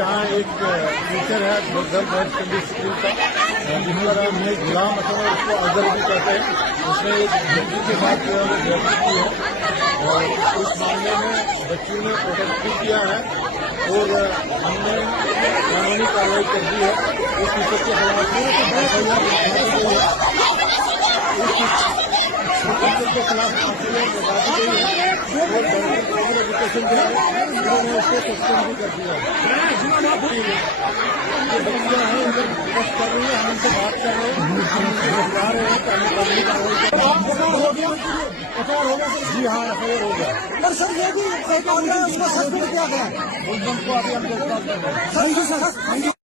यहाँ एक टीचर है बगल हायर सेकेंडरी स्कूल का, जिसका नाम है गुलाम हसन और उसको अजहर भी कहते हैं। उसने एक बच्ची के साथ जो है वो गलती की है और इस मामले में बच्ची ने प्रोटेस्ट भी किया है और हमने कानूनी कार्रवाई कर दी है। उस टीचर के खिलाफ के खिलाफ बता दी गई है और एजुकेशन जो है उन्होंने उसको सस्पेंड भी कर दिया है। ये बच्चियां हैं, इनसे रिक्वेस्ट कर रही है, हम इनसे बात कर रहे हैं, हम इनसे बता रहे हैं कि हमें कानूनी कार्रवाई कर रहे हैं। जी हाँ, एफआईआर हो गया। पर सर ये भी उसको सस्पेंड किया गया, उस बंद को अभी हम गिरफ्तार कर रहे हैं।